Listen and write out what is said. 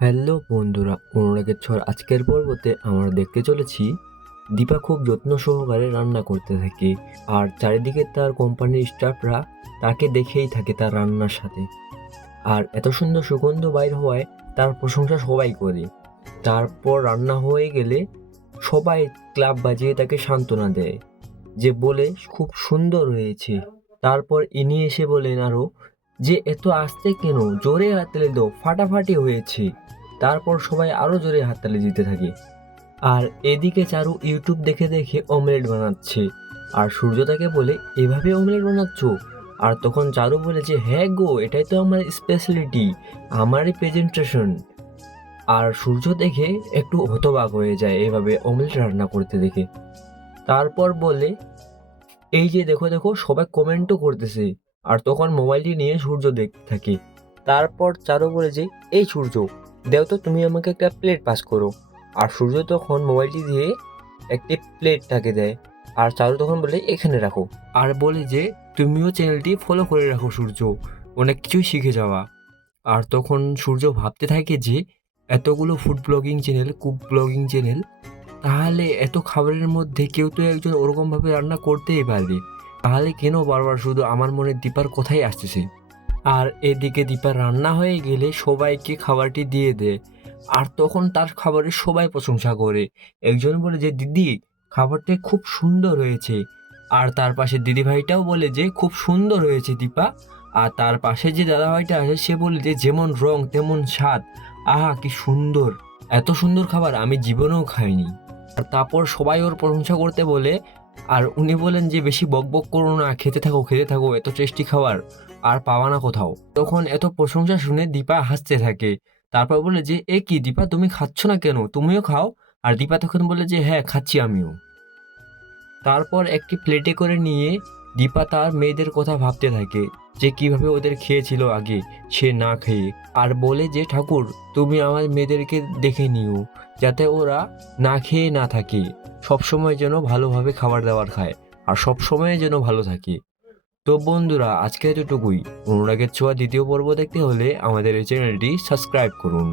Hello বন্ধুরা, অনুরাগের ছোঁয়ার আজকের পর্বতে আমরা দেখতে চলেছি দীপা খুব যত্ন সহকারে রান্না করতে থাকে। আর চারিদিকে তার কোম্পানির স্টাফরা তাকে দেখেই থাকে তার রান্নার সাথে। আর এত সুন্দর সুগন্ধ বাইর হওয়ায় তার প্রশংসা সবাই করে। তারপর রান্না হয়ে গেলে সবাই ক্লাব বাজিয়ে তাকে সান্ত্বনা দেয়, যে বলে খুব সুন্দর হয়েছে। তারপর ইনি এসে বলেন আরো যে এত আস্তে কেন, জোরে হাততালি দাও, ফাটাফাটি হয়েছে। তারপর সবাই আরো জোরে হাততালি দিতে থাকে। আর এদিকে চারু ইউটিউব দেখে দেখে অমলেট বানাচ্ছে। আর সূর্য তাকে বলে, এভাবে অমলেট বানাচ্ছ? আর তখন চারু বলে যে হ্যাঁ গো, এটাই তো আমার স্পেশালিটি, আমারই প্রেজেন্টেশন। আর সূর্য দেখে একটু হতবাক হয়ে যায় এভাবে অমলেট রান্না করতে দেখে। তারপর বলে, এই যে দেখো দেখো, সবাই কমেন্টও করতেছে। আর তখন মোবাইলটি নিয়ে সূর্য দেখতে থাকে। তারপর চারু বলে যে, এই সূর্য, দেও তো, তুমি আমাকে একটা প্লেট পাস করো। আর সূর্য তখন মোবাইলটি দিয়ে একটি প্লেট তাকে দেয়। আর চারু তখন বলে, এখানে রাখো। আর বলে যে, তুমিও চ্যানেলটি ফলো করে রাখো সূর্য, অনেক কিছুই শিখে যাওয়া। আর তখন সূর্য ভাবতে থাকে যে এতগুলো food blogging channel, cook blogging channel, তাহলে এত খাবারের মধ্যে কেউ তো একজন ওরকমভাবে রান্না করতেই পারবে। তাহলে কেন বারবার শুধু আমার মনে দীপার কথাই আসতেছে। আর এদিকে দীপার রান্না হয়ে গেলে সবাইকে খাবারটি দিয়ে দেয়। আর তখন তার খাবারের সবাই প্রশংসা করে। একজন বলে যে, দিদি, খাবারটা খুব সুন্দর হয়েছে। আর তার পাশে দিদিভাইটাও বলে যে, খুব সুন্দর হয়েছে দীপা। আর তার পাশে যে দাদাভাইটা আছে সে বলে যে, যেমন রং তেমন স্বাদ, আহা কি সুন্দর, এত সুন্দর খাবার আমি জীবনেও খাইনি। আর তারপর সবাই ওর প্রশংসা করতে বলে। আর উনি বলেন যে, বেশি বকবক করো না, খেতে থাকো খেতে থাকো, এত টেস্টি খাবার আর পাওয়া না কোথাও। তখন এত প্রশংসা শুনে দীপা হাসতে থাকে। তারপর বলে যে, এ কি দীপা, তুমি খাচ্ছ না কেন, তুমিও খাও। আর দীপা তখন বলে যে, হ্যাঁ খাচ্ছি আমিও। তারপর একটি প্লেটে করে নিয়ে দীপা তার মেয়েদের কথা ভাবতে থাকে, যে কিভাবে ওদের খেয়েছিল আগে সে না খেয়ে। আর বলে যে, ঠাকুর, তুমি আমার মেয়েদেরকে দেখে নিও, যাতে ওরা না খেয়ে না থাকে, সবসময় যেন ভালোভাবে খাবার দাবার খায়, আর সবসময় যেন ভালো থাকে। তো বন্ধুরা, আজকে এতটুকুই। অনুরাগের ছোঁয়া দ্বিতীয় পর্ব দেখতে হলে আমাদের এই চ্যানেলটি সাবস্ক্রাইব করুন।